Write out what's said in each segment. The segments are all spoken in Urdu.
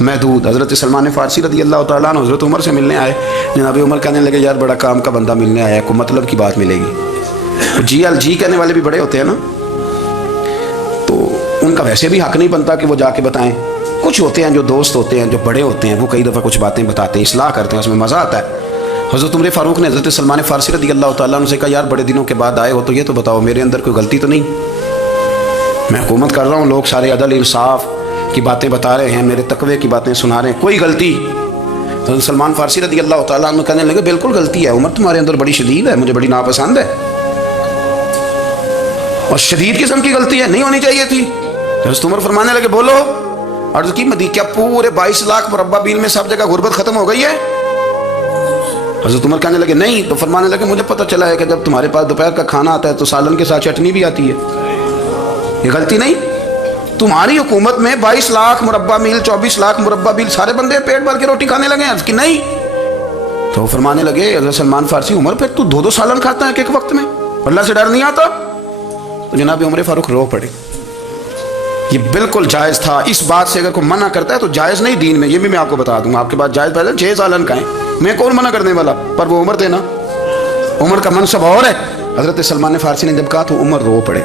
محدود. حضرت سلمان فارسی رضی اللہ تعالیٰ عنہ حضرت عمر سے ملنے آئے. جناب عمر کہنے لگے یار بڑا کام کا بندہ ملنے آیا ہے, کوئی مطلب کی بات ملے گی. جی کہنے والے بھی بڑے ہوتے ہیں نا, تو ان کا ویسے بھی حق نہیں بنتا کہ وہ جا کے بتائیں. کچھ ہوتے ہیں جو دوست ہوتے ہیں, جو بڑے ہوتے ہیں, وہ کئی دفعہ کچھ باتیں بتاتے ہیں, اصلاح کرتے ہیں, اس میں مزہ آتا ہے. حضرت عمر فاروق نے حضرت سلمان فارسی رضی اللہ تعالیٰ عنہ سے کہا یار بڑے دنوں کے بعد آئے ہو تو یہ تو بتاؤ میرے اندر کوئی غلطی تو نہیں؟ میں حکومت کر رہا ہوں, لوگ سارے عدل انصاف کی باتیں بتا رہے ہیں, میرے تقوی کی باتیں سنا رہے ہیں, کوئی غلطی؟ حضرت سلمان فارسی رضی اللہ تعالیٰ عنہ کہنے لگے بالکل غلطی ہے عمر, تمہارے اندر بڑی شدید ہے, مجھے بڑی ناپسند ہے, اور شدید قسم کی غلطی ہے, نہیں ہونی چاہیے تھی. حضرت عمر فرمانے لگے بولو. عرض کی مدی کیا پورے 22 لاکھ مربع میل میں سب جگہ غربت ختم ہو گئی ہے؟ حضرت عمر کہنے لگے نہیں. تو فرمانے لگے مجھے پتہ چلا ہے کہ جب تمہارے پاس دوپہر کا کھانا آتا ہے تو سالن کے ساتھ چٹنی بھی آتی ہے, یہ غلطی نہیں؟ تمہاری حکومت میں 22 لاکھ مربع میل 24 لاکھ مربع میل سارے بندے پیٹ بھر کے روٹی کھانے لگے ہیں. کہ نہیں. تو فرمانے لگے حضرت سلمان فارسی عمر پھر تو 2 سالن کھاتا ہے ایک وقت میں, اللہ سے ڈر نہیں آتا؟ تو جناب عمر فاروق رو پڑے. یہ بالکل جائز تھا. اس بات سے اگر کوئی منع کرتا ہے تو جائز نہیں دین میں, یہ بھی میں آپ کو بتا دوں گا. آپ کے پاس جائز پہلے 6 سالن کھائیں, میں کون منع کرنے والا, پر وہ عمر تھے نا, عمر کا منصب اور ہے. حضرت سلمان فارسی نے جب کہا تو عمر رو پڑے,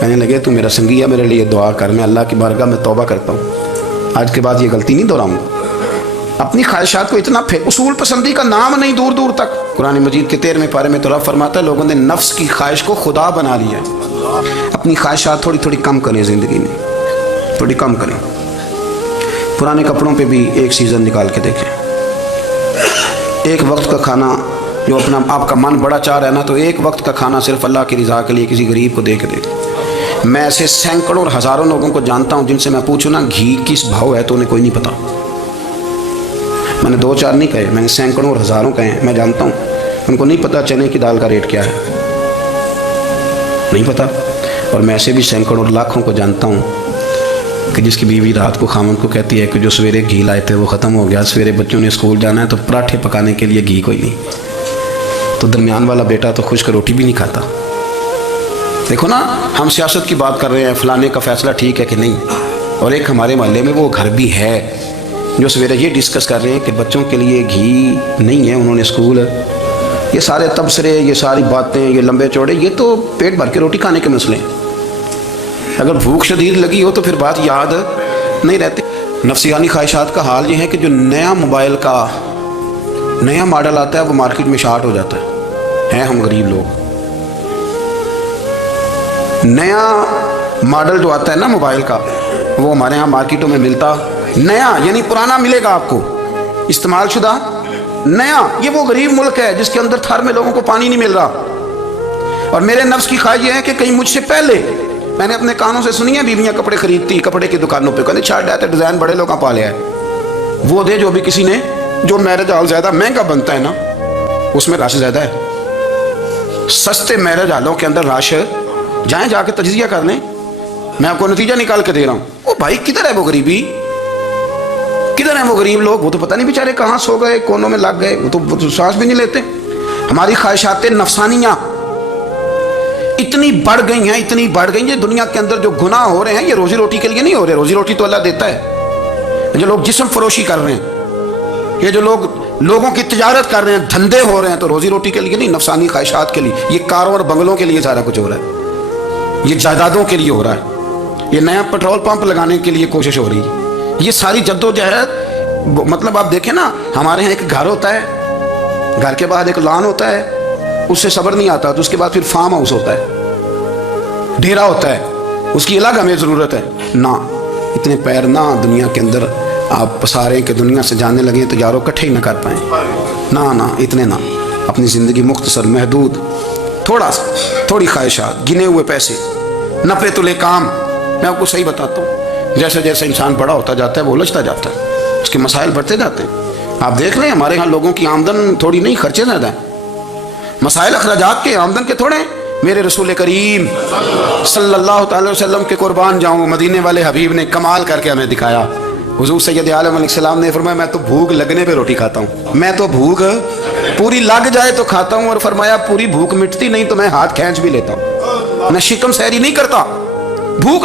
کہنے لگے تو میرا سنگی ہے, میرے لیے دعا کر, میں اللہ کی بارگاہ میں توبہ کرتا ہوں, آج کے بعد یہ غلطی نہیں دہراؤں گا. اپنی خواہشات کو اتنا اصول پسندی کا نام نہیں دور دور تک. قرآن مجید کے 13ویں پارے میں تو رب فرماتا ہے لوگوں نے نفس کی خواہش کو خدا بنا لیا ہے. اپنی خواہشات تھوڑی تھوڑی کم کریں, زندگی میں تھوڑی کم کریں. پرانے کپڑوں پہ بھی ایک سیزن نکال کے دیکھیں. ایک وقت کا کھانا جو اپنا آپ کا من بڑا چاہ رہا ہے نا, تو ایک وقت کا کھانا صرف اللہ کی رضا کے لیے کسی غریب کو دے کے دے. میں ایسے سینکڑوں اور ہزاروں لوگوں کو جانتا ہوں جن سے میں پوچھوں نا گھی کس بھاؤ ہے تو انہیں کوئی نہیں پتا. میں نے 2-4 نہیں کہے, میں نے سینکڑوں اور ہزاروں کہے ہیں. میں جانتا ہوں ان کو نہیں پتا چنے کی دال کا ریٹ کیا ہے, نہیں پتا. اور میں ایسے بھی سینکڑوں اور لاکھوں کو جانتا ہوں کہ جس کی بیوی رات کو خامن کو کہتی ہے کہ جو سویرے گھی لائے تھے وہ ختم ہو گیا, سویرے بچوں نے اسکول جانا ہے تو پراٹھے پکانے کے لیے گھی کوئی نہیں, تو درمیان والا بیٹا تو خشک روٹی بھی نہیں کھاتا. دیکھو نا, ہم سیاست کی بات کر رہے ہیں, فلانے کا فیصلہ ٹھیک ہے کہ نہیں, اور ایک ہمارے محلے میں وہ گھر بھی ہے جو سویرے یہ ڈسکس کر رہے ہیں کہ بچوں کے لیے گھی نہیں ہے, انہوں نے اسکول. یہ سارے تبصرے, یہ ساری باتیں, یہ لمبے چوڑے, یہ تو پیٹ بھر کے روٹی کھانے کے مسئلے ہیں. اگر بھوک شدید لگی ہو تو پھر بات یاد نہیں رہتی. نفسیانی خواہشات کا حال یہ ہے کہ جو نیا موبائل کا نیا ماڈل آتا ہے وہ مارکیٹ میں شارٹ ہو جاتا ہے. ہم غریب لوگ, نیا ماڈل جو آتا ہے نا موبائل کا, وہ ہمارے ہاں مارکیٹوں میں ملتا نیا, یعنی پرانا ملے گا آپ کو, استعمال شدہ نیا. یہ وہ غریب ملک ہے جس کے اندر تھر میں لوگوں کو پانی نہیں مل رہا. اور میرے نفس کی خواہش یہ ہے کہ کہیں مجھ سے پہلے, میں نے اپنے کانوں سے سنی ہے بیویاں کپڑے خریدتی کپڑے کی دکانوں پہ, کہتے چھاٹ جاتے ڈیزائن بڑے لوگوں پا لیا ہے, وہ دے جو بھی کسی نے, جو میرج ہال زیادہ مہنگا بنتا ہے نا اس میں رش زیادہ ہے. سستے میرج ہالوں کے اندر رش, جائیں جا کے تجزیہ کر لیں, میں آپ کو نتیجہ نکال کے دے رہا ہوں. وہ بھائی کدھر ہے وہ غریبی, کدھر ہیں وہ غریب لوگ؟ وہ تو پتہ نہیں بیچارے کہاں سو گئے, کونوں میں لگ گئے, وہ تو سانس بھی نہیں لیتے. ہماری خواہشات نفسانیاں اتنی بڑھ گئی ہیں, اتنی بڑھ گئی ہیں. دنیا کے اندر جو گناہ ہو رہے ہیں یہ روزی روٹی کے لیے نہیں ہو رہے, روزی روٹی تو اللہ دیتا ہے. جو لوگ جسم فروشی کر رہے ہیں, یہ جو لوگ لوگوں کی تجارت کر رہے ہیں, دھندے ہو رہے ہیں, تو روزی روٹی کے لیے نہیں, نفسانی خواہشات کے لیے. یہ کاروں اور بنگلوں کے لیے سارا کچھ ہو رہا ہے, یہ جائیدادوں کے لیے ہو رہا ہے, یہ نیا پیٹرول پمپ لگانے کے لیے کوشش ہو رہی ہے. یہ ساری جدوجہد, مطلب آپ دیکھیں نا, ہمارے یہاں ایک گھر ہوتا ہے, گھر کے بعد ایک لان ہوتا ہے, اس سے صبر نہیں آتا, تو اس کے بعد پھر فارم ہاؤس ہوتا ہے, ڈیرا ہوتا ہے, اس کی الگ ہمیں ضرورت ہے. نہ اتنے پیر نہ دنیا کے اندر آپ پساریں کہ دنیا سے جانے لگیں تو یارو کٹھے ہی نہ کر پائیں. نہ اتنے نہ, اپنی زندگی مختصر, محدود, تھوڑا سا, تھوڑی خواہشات, گنے ہوئے پیسے, نپے تلے کام. میں آپ کو صحیح بتاتا ہوں, جیسے جیسے انسان بڑا ہوتا جاتا ہے وہ الجھتا جاتا ہے, اس کے مسائل بڑھتے جاتے ہیں. آپ دیکھ لیں ہمارے ہاں لوگوں کی آمدن تھوڑی نہیں, خرچے زیادہ ہیں. مسائل اخراجات کے, آمدن کے تھوڑے. میرے رسول کریم صلی اللہ تعالی وسلم کے قربان جاؤں, مدینے والے حبیب نے کمال کر کے ہمیں دکھایا. حضور سید عالم علیہ السلام نے فرمایا میں تو بھوک لگنے پہ روٹی کھاتا ہوں, میں تو بھوک پوری لگ جائے تو کھاتا ہوں. اور فرمایا پوری بھوک مٹتی نہیں تو میں ہاتھ کھینچ بھی لیتا ہوں, میں شکم سیری نہیں کرتا. بھوک,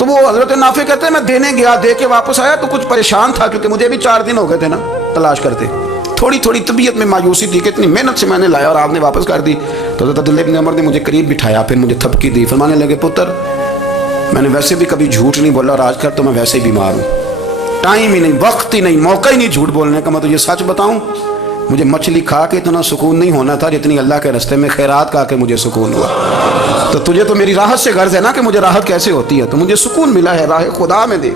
تو وہ حضرت نافع کہتے ہیں میں دینے گیا, دے کے واپس آیا تو کچھ پریشان تھا, کیونکہ مجھے بھی 4 دن ہو گئے تھے نا تلاش کرتے. تھوڑی تھوڑی طبیعت میں مایوسی تھی کہ اتنی محنت سے میں نے لایا اور آپ نے واپس کر دی. تو حضرت عبداللہ بن عمر نے مجھے قریب بٹھایا, پھر مجھے تھپکی دی, فرمانے لگے پتر میں نے ویسے بھی کبھی جھوٹ نہیں بولا, اور آج کل تو میں ویسے ہی بیمار ہوں, ٹائم ہی نہیں, وقت ہی نہیں, موقع ہی نہیں جھوٹ بولنے کا. میں تجھے سچ بتاؤں, مجھے مچھلی کھا کے اتنا سکون نہیں ہونا تھا جتنی اللہ کے راستے میں خیرات کھا کے مجھے سکون ہوا. تو تجھے تو میری راحت سے غرض ہے نا کہ مجھے راحت کیسے ہوتی ہے, تو مجھے سکون ملا ہے راہ خدا میں دے.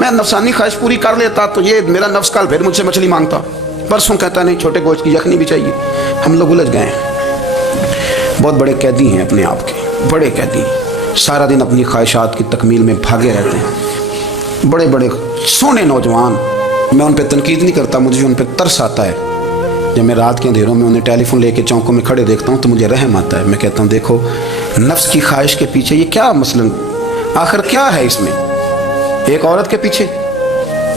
میں نفسانی خواہش پوری کر لیتا تو یہ میرا نفس کل پھر مجھ سے مچھلی مانگتا, پرسوں کہتا نہیں چھوٹے گوشت کی یخنی بھی چاہیے. ہم لوگ الجھ گئے ہیں, بہت بڑے قیدی ہیں اپنے آپ کے, بڑے قیدی, سارا دن اپنی خواہشات کی تکمیل میں بھاگے رہتے ہیں. بڑے بڑے سونے نوجوان, میں ان پہ تنقید نہیں کرتا, مجھے ان پہ ترس آتا ہے. جب میں رات کے اندھیروں میں انہیں ٹیلی فون لے کے چوکوں میں کھڑے دیکھتا ہوں تو مجھے رحم آتا ہے. میں کہتا ہوں دیکھو نفس کی خواہش کے پیچھے یہ کیا مثلاً آخر کیا ہے اس میں, ایک عورت کے پیچھے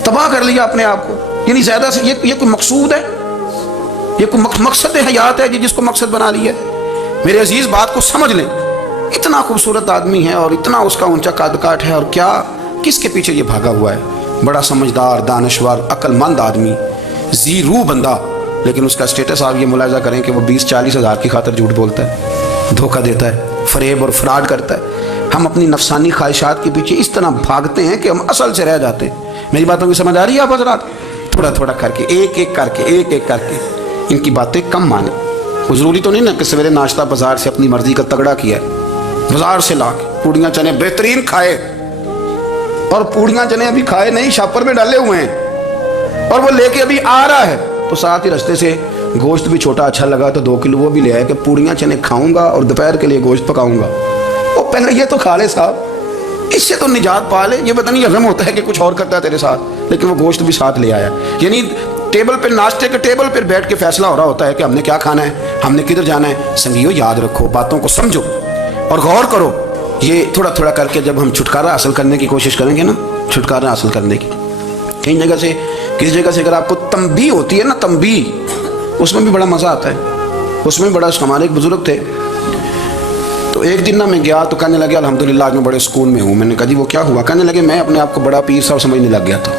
تباہ کر لیا اپنے آپ کو. یعنی زیادہ سے یہ کوئی مقصود ہے, یہ کوئی مقصد حیات ہے جس کو مقصد بنا لیا ہے. میرے عزیز بات کو سمجھ لیں, اتنا خوبصورت آدمی ہے اور اتنا اس کا اونچا قد کاٹ ہے, اور کیا کس کے پیچھے یہ بھاگا ہوا ہے. بڑا سمجھدار, دانشور, عقل مند آدمی, ذی روح بندہ, لیکن اس کا اسٹیٹس آپ یہ ملاحظہ کریں کہ وہ 20-40 ہزار کی خاطر جھوٹ بولتا ہے, دھوکہ دیتا ہے, فریب اور فراڈ کرتا ہے. ہم اپنی نفسانی خواہشات کے پیچھے اس طرح بھاگتے ہیں کہ ہم اصل سے رہ جاتے ہیں. میری باتوں کی سمجھ آ رہی ہے آپ حضرات؟ تھوڑا تھوڑا کر کے, ایک ایک کر کے, ایک ایک کر کے ان کی باتیں کم مانیں. وہ ضروری تو نہیں نا کہ سویرے ناشتہ بازار سے اپنی مرضی کا تگڑا کیا ہے, بازار سے لا کے پوڑیاں چنے بہترین کھائے, اور پوڑیاں چنے ابھی کھائے نہیں, شاپر میں ڈالے ہوئے ہیں, اور وہ لے کے ابھی آ رہا ہے, تو ساتھ ہی رستے سے گوشت بھی چھوٹا اچھا لگا تو 2 کلو وہ بھی لے آئے کہ پوڑیاں چنے کھاؤں گا اور دوپہر کے لیے گوشت پکاؤں گا. وہ پہلے یہ تو کھا لے صاحب, اس سے تو نجات پا لے. یہ پتہ نہیں ہضم ہوتا ہے کہ کچھ اور کرتا ہے تیرے ساتھ, لیکن وہ گوشت بھی ساتھ لے آیا. یعنی ٹیبل پہ, ناشتے کے ٹیبل پہ بیٹھ کے فیصلہ ہو رہا ہوتا ہے کہ ہم نے کیا کھانا ہے, ہم نے کدھر جانا ہے. سنگیو یاد رکھو, باتوں کو سمجھو اور غور کرو. یہ تھوڑا تھوڑا کر کے جب ہم چھٹکارا حاصل کرنے کی کوشش کریں گے نا, چھٹکارا حاصل کرنے کی, کئی جگہ سے کسی جگہ سے اگر آپ کو تنبیہ ہوتی ہے نا, تنبیہ, اس میں بھی بڑا مزہ آتا ہے. اس میں بھی بڑا, ہمارے ایک بزرگ تھے, تو ایک دن نا میں گیا تو کہنے لگے الحمدللہ آج میں بڑے سکون میں ہوں. میں نے کہا جی وہ کیا ہوا؟ کہنے لگے میں اپنے آپ کو بڑا پیر صاحب سمجھنے لگ گیا تھا.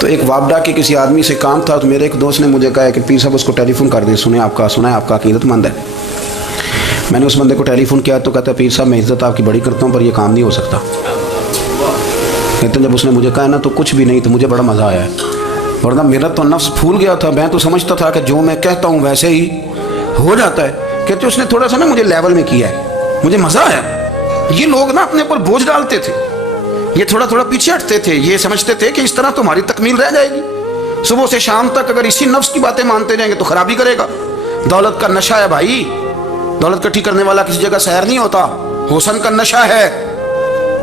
تو ایک وابڈا کے کسی آدمی سے کام تھا, تو میرے ایک دوست نے مجھے کہا کہ پیر صاحب اس کو ٹیلی فون کر دیں, سنا ہے آپ کا عقیدت مند ہے. میں نے اس بندے کو ٹیلی فون کیا تو کہتا ہے پیر صاحب میں عزت آپ کی بڑی کرتا ہوں پر یہ کام نہیں ہو سکتا. کہتے ہیں جب اس نے مجھے کہا نا تو کچھ بھی نہیں, تو مجھے بڑا مزہ آیا ہے, ورنہ میرا تو نفس پھول گیا تھا. میں تو سمجھتا تھا کہ جو میں کہتا ہوں ویسے ہی ہو جاتا ہے. کہتے اس نے تھوڑا سا نا مجھے لیول میں کیا ہے, مجھے مزہ آیا. یہ لوگ نا اپنے اوپر بوجھ ڈالتے تھے, یہ تھوڑا تھوڑا پیچھے ہٹتے تھے, یہ سمجھتے تھے کہ اس طرح تمہاری تکمیل رہ جائے گی. صبح سے شام تک اگر اسی نفس کی باتیں مانتے رہیں گے تو خرابی کرے گا. دولت کا نشہ ہے بھائی, دولت کٹھی کرنے والا کسی جگہ سیر نہیں ہوتا. حسن کا نشہ ہے,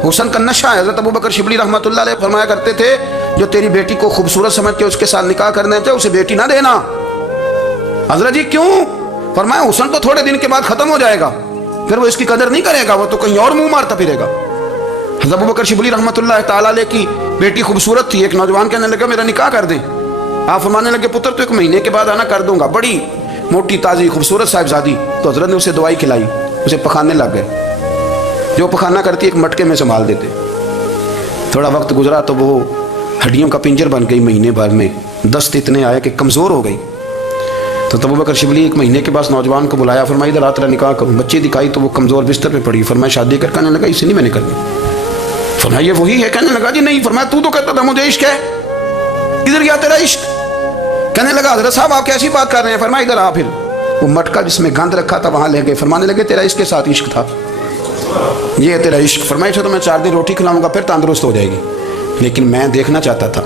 حسن کا نشہ ہے. حضرت ابوبکر شبلی رحمۃ اللہ علیہ فرمایا کرتے تھے جو تیری بیٹی کو خوبصورت سمجھ کے اس کے ساتھ نکاح کرنا چاہے اسے بیٹی نہ دینا. حضرت جی کیوں؟ فرمایا حسن تو تھوڑے دن کے بعد ختم ہو جائے گا, پھر وہ اس کی قدر نہیں کرے گا, وہ تو کہیں اور منہ مارتا پھرے گا. حضرت ابوبکر شبلی رحمۃ اللہ تعالیٰ علیہ کی بیٹی خوبصورت تھی. ایک نوجوان کہنے لگا میرا نکاح کر دیں. آپ فرمانے لگے پتر تو 1 مہینے کے بعد آنا, کر دوں گا. بڑی موٹی تازی خوبصورت صاحبزادی. تو حضرت نے اسے دوائی کھلائی, اسے پخانے لگ گئے. جو پخانہ کرتی ایک مٹکے میں سنبھال دیتے. تھوڑا وقت گزرا تو وہ ہڈیوں کا پنجر بن گئی. مہینے بعد میں دست اتنے آئے کہ کمزور ہو گئی. تو ابوبکر شبلی 1 مہینے کے بعد نوجوان کو بلایا, فرمایا ادھر تیرا نکاح کروں. بچی دکھائی تو وہ کمزور بستر پہ پڑی. فرمایا شادی کر. کہنے لگا اسے نہیں میں نے کرنی. فرمایا یہ وہی ہے؟ کہنے لگا جی نہیں. فرمایا تو کہتا تھا مجھے عشق ہے, ادھر گیا تیرا عشق؟ کہنے لگا حضرت صاحب آپ کیسی بات کر رہے ہیں؟ فرمایا ادھر آ. پھر وہ مٹکا جس میں گند رکھا تھا وہاں لے گئے. فرمانے لگے تیرا اس کے ساتھ عشق تھا, یہ ہے تیرا عشق. فرمایا تو میں 4 دن روٹی کھلاؤں گا پھر تندرست ہو جائے گی, لیکن میں دیکھنا چاہتا تھا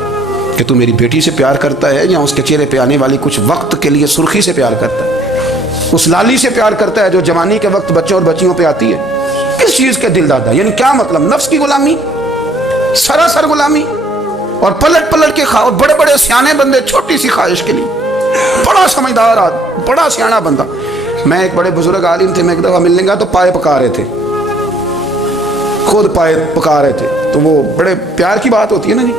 کہ تو میری بیٹی سے پیار کرتا ہے یا اس کے چہرے پہ آنے والی کچھ وقت کے لیے سرخی سے پیار کرتا ہے, اس لالی سے پیار کرتا ہے جو جوانی کے وقت بچوں اور بچیوں پہ آتی ہے. کس چیز کے دل دادا؟ یعنی کیا مطلب؟ نفس کی غلامی, سراسر غلامی. اور پلٹ پلٹ کے اور بڑے بڑے سیانے بندے چھوٹی سی خواہش کے لیے. بڑا سمجھدار آدمی, بڑا سیانا بندہ. میں ایک بڑے بزرگ عالم تھے, میں ایک دفعہ ملنے گا تو پائے پکا رہے تھے, خود پائے پکا رہے تھے. تو وہ بڑے پیار کی بات ہوتی ہے نا جی.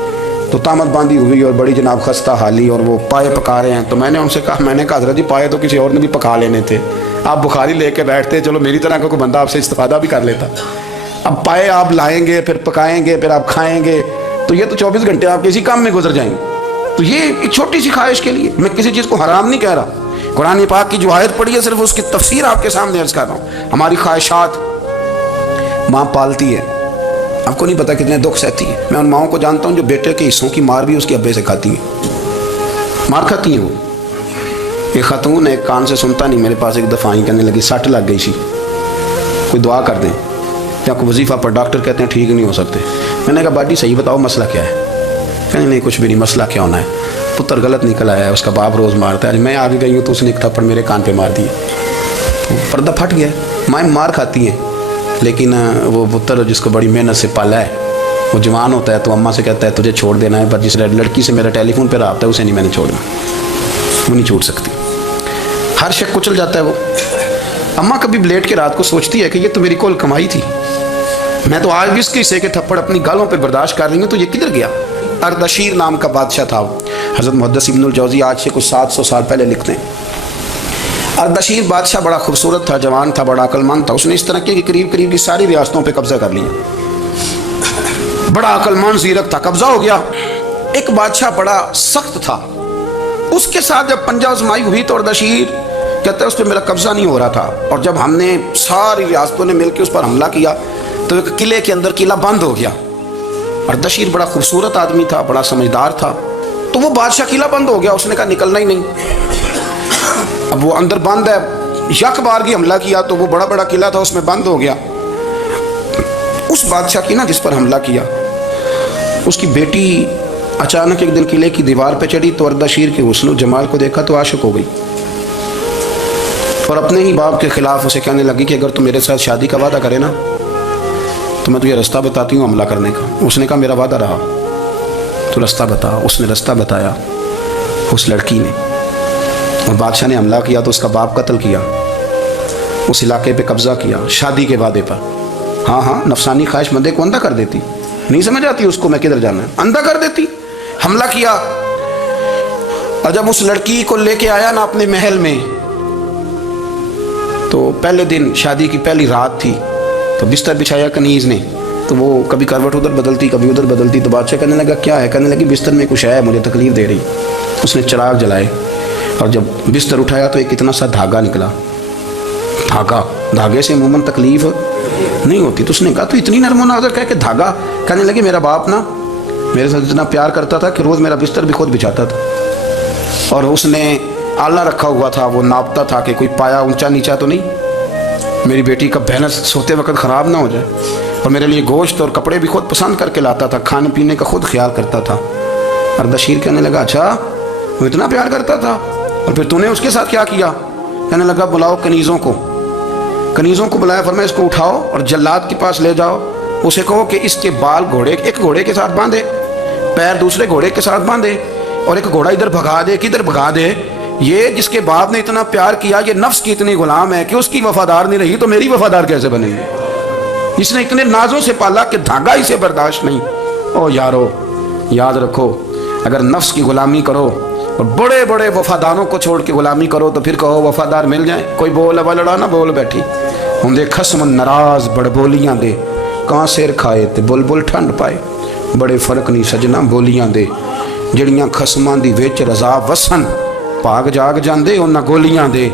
تو تامت باندھی ہوئی اور بڑی جناب خستہ حالی, اور وہ پائے پکا رہے ہیں. تو میں نے ان سے کہا حضرت جی پائے تو کسی اور نے بھی پکا لینے تھے, آپ بخاری لے کے بیٹھتے, چلو میری طرح کا کوئی بندہ آپ سے استفادہ بھی کر لیتا. اب پائے آپ لائیں گے، پھر پکائیں گے، پھر آپ کھائیں گے، تو یہ تو 24 گھنٹے آپ کسی کام میں گزر جائیں گے. تو یہ ایک چھوٹی سی خواہش کے لیے میں کسی چیز کو حرام نہیں کہہ رہا. قرآن پاک کی جو آیت پڑھی ہے صرف اس کی تفسیر آپ کے سامنے عرض کر رہا ہوں. ہماری خواہشات ماں پالتی ہے، آپ کو نہیں پتا کتنے دکھ سہتی ہے. میں ان ماؤں کو جانتا ہوں جو بیٹے کے حصوں کی مار بھی اس کے ابے سے کھاتی ہیں، مار کھاتی ہیں وہ. ایک خاتون ایک کان سے سنتا نہیں، میرے پاس ایک دفعہ آئی، کہنے لگی سٹ لگ گئی سی، کوئی دعا کر دیں یا کوئی وظیفہ پر. ڈاکٹر کہتے ہیں ٹھیک نہیں ہو سکتے. میں نے کہا باجی صحیح بتاؤ مسئلہ کیا ہے؟ کہنے نہیں کچھ بھی نہیں، مسئلہ کیا ہونا ہے، پتر غلط نکل آیا ہے، اس کا باپ روز مارتا ہے. میں آگے گئی ہوں تو اس نے ایک تھپڑ میرے کان پہ مار دیے، پردہ پھٹ گیا. مائیں مار کھاتی ہیں، لیکن وہ پتر جس کو بڑی محنت سے پالا ہے وہ جوان ہوتا ہے تو اماں سے کہتا ہے تجھے چھوڑ دینا ہے، پر جس لڑکی سے میرا ٹیلی فون پہ رابطہ ہے اسے نہیں میں نے چھوڑنا، وہ نہیں چھوڑ سکتی. ہر شک کچل جاتا ہے وہ. اماں کبھی لیٹ کے رات کو سوچتی ہے کہ یہ تو میری کل کمائی تھی، میں تو آج بھی اس کے حصے کے تھپڑ اپنی گالوں پہ برداشت کر رہی ہوں، تو یہ کدھر گیا. اردشیر نام کا بادشاہ تھا. حضرت محدث ابن الجوزی آج سے کچھ 700 سال پہلے لکھتے ہیں اردشیر بادشاہ بڑا خوبصورت تھا، جوان تھا، بڑا عقل مند تھا. اس نے اس طرح کے قریب کی ساری ریاستوں پہ قبضہ کر لیا. بڑا عقل مند زیرک تھا، قبضہ ہو گیا. ایک بادشاہ بڑا سخت تھا، اس کے ساتھ جب پنجہ آزمائی ہوئی تو اردشیر کہتا ہے اس پہ میرا قبضہ نہیں ہو رہا تھا. اور جب ہم نے ساری ریاستوں نے مل کے اس پر حملہ کیا تو ایک قلعے کے اندر قلعہ بند ہو گیا. اردشیر بڑا خوبصورت آدمی تھا، بڑا سمجھدار تھا، تو وہ بادشاہ قلعہ بند ہو گیا. اس نے کہا نکلنا ہی نہیں. اب وہ اندر بند ہے، یک بار کی حملہ کیا تو وہ بڑا قلعہ تھا اس میں بند ہو گیا. اس بادشاہ کی نا جس پر حملہ کیا اس کی بیٹی اچانک ایک دن قلعے کی دیوار پہ چڑھی تو اردشیر کے حسن و جمال کو دیکھا تو عاشق ہو گئی، اور اپنے ہی باپ کے خلاف اسے کہنے لگی کہ اگر تو میرے ساتھ شادی کا وعدہ کرے نا تو میں تجھے رستہ بتاتی ہوں حملہ کرنے کا. اس نے کہا میرا وعدہ رہا، تو رستہ بتا. اس نے رستہ بتایا اس لڑکی نے، اور بادشاہ نے حملہ کیا تو اس کا باپ قتل کیا، اس علاقے پہ قبضہ کیا شادی کے وعدے پر. ہاں نفسانی خواہش بندے کو اندھا کر دیتی، نہیں سمجھ آتی اس کو میں کدھر جانا ہے، اندھا کر دیتی. حملہ کیا، اور جب اس لڑکی کو لے کے آیا نا اپنے محل میں تو پہلے دن شادی کی پہلی رات تھی تو بستر بچھایا کنیز نے، تو وہ کبھی کروٹ ادھر بدلتی کبھی ادھر بدلتی. تو بادشاہ کہنے لگا کیا ہے؟ کہنے لگی بستر میں کچھ ہے مجھے تکلیف دے رہی. اس نے چراغ جلائے اور جب بستر اٹھایا تو ایک اتنا سا دھاگا نکلا. دھاگے سے عموماً تکلیف نہیں ہوتی. تو اس نے کہا تو اتنی نرم و نازک ہے کہ دھاگا. کہنے لگی میرا باپ نا میرے ساتھ اتنا پیار کرتا تھا کہ روز میرا بستر بھی خود بچھاتا تھا، اور اس نے آلہ رکھا ہوا تھا، وہ ناپتا تھا کہ کوئی پایا اونچا نیچا تو نہیں، میری بیٹی کا بیلنس سوتے وقت خراب نہ ہو جائے. اور میرے لیے گوشت اور کپڑے بھی خود پسند کر کے لاتا تھا، کھانے پینے کا خود خیال کرتا تھا. اردشیر کہنے لگا اچھا وہ اتنا پیار کرتا تھا، اور پھر تو نے اس کے ساتھ کیا کیا؟ کہنے لگا بلاؤ کنیزوں کو بلایا، فرمایا اس کو اٹھاؤ اور جلاد کے پاس لے جاؤ. اسے کہو کہ اس کے بال ایک گھوڑے کے ساتھ باندھے، پیر دوسرے گھوڑے کے ساتھ باندھے، اور ایک گھوڑا ادھر بھگا دے کدھر بھگا دے. یہ جس کے باپ نے اتنا پیار کیا، یہ نفس کی اتنی غلام ہے کہ اس کی وفادار نہیں رہی تو میری وفادار کیسے بنے گی؟ اس نے اتنے نازوں سے پالا کہ دھاگا اسے برداشت نہیں. او یارو یاد رکھو، اگر نفس کی غلامی کرو اور بڑے بڑے وفاداروں کو چھوڑ کے غلامی کرو تو پھر کہو وفادار مل جائیں. کوئی بول ابا لڑا نہ بول بیٹھی ہوں دے خسم ناراض بڑ بولیاں دے، کہاں سیر کھائے تے بلبل ٹھنڈ پائے. بڑے فرق نہیں سجنا بولیاں دے، جڑیاں خسماں دی وچ رضا وسن پاگ جاگ جاندے انہاں گولیاں دے.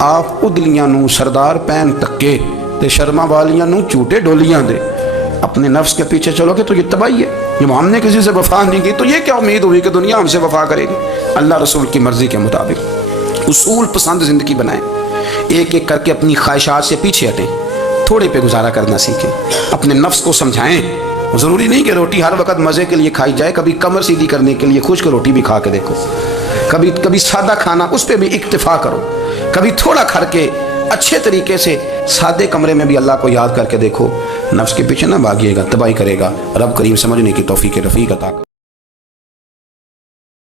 آپ ادلیاں نو سردار پین تکے تے شرما والیاں نو چوٹے ڈولیاں دے. اپنے نفس کے پیچھے چلو گے تو یہ تباہی ہے. جب ہم نے کسی سے وفا نہیں کی تو یہ کیا امید ہوئی کہ دنیا ہم سے وفا کرے گی؟ اللہ رسول کی مرضی کے مطابق اصول پسند زندگی بنائیں، ایک ایک کر کے اپنی خواہشات سے پیچھے ہٹیں، تھوڑے پہ گزارا کرنا سیکھیں، اپنے نفس کو سمجھائیں. ضروری نہیں کہ روٹی ہر وقت مزے کے لیے کھائی جائے، کبھی کمر سیدھی کرنے کے لیے خشک روٹی بھی کھا کے دیکھو. کبھی سادہ کھانا اس پہ بھی اکتفا کرو. کبھی تھوڑا کھا کے اچھے طریقے سے سادے کمرے میں بھی اللہ کو یاد کر کے دیکھو. نفس کے پیچھے نہ بھاگیے گا، تباہی کرے گا. رب کریم سمجھنے کی توفیق رفیق عطا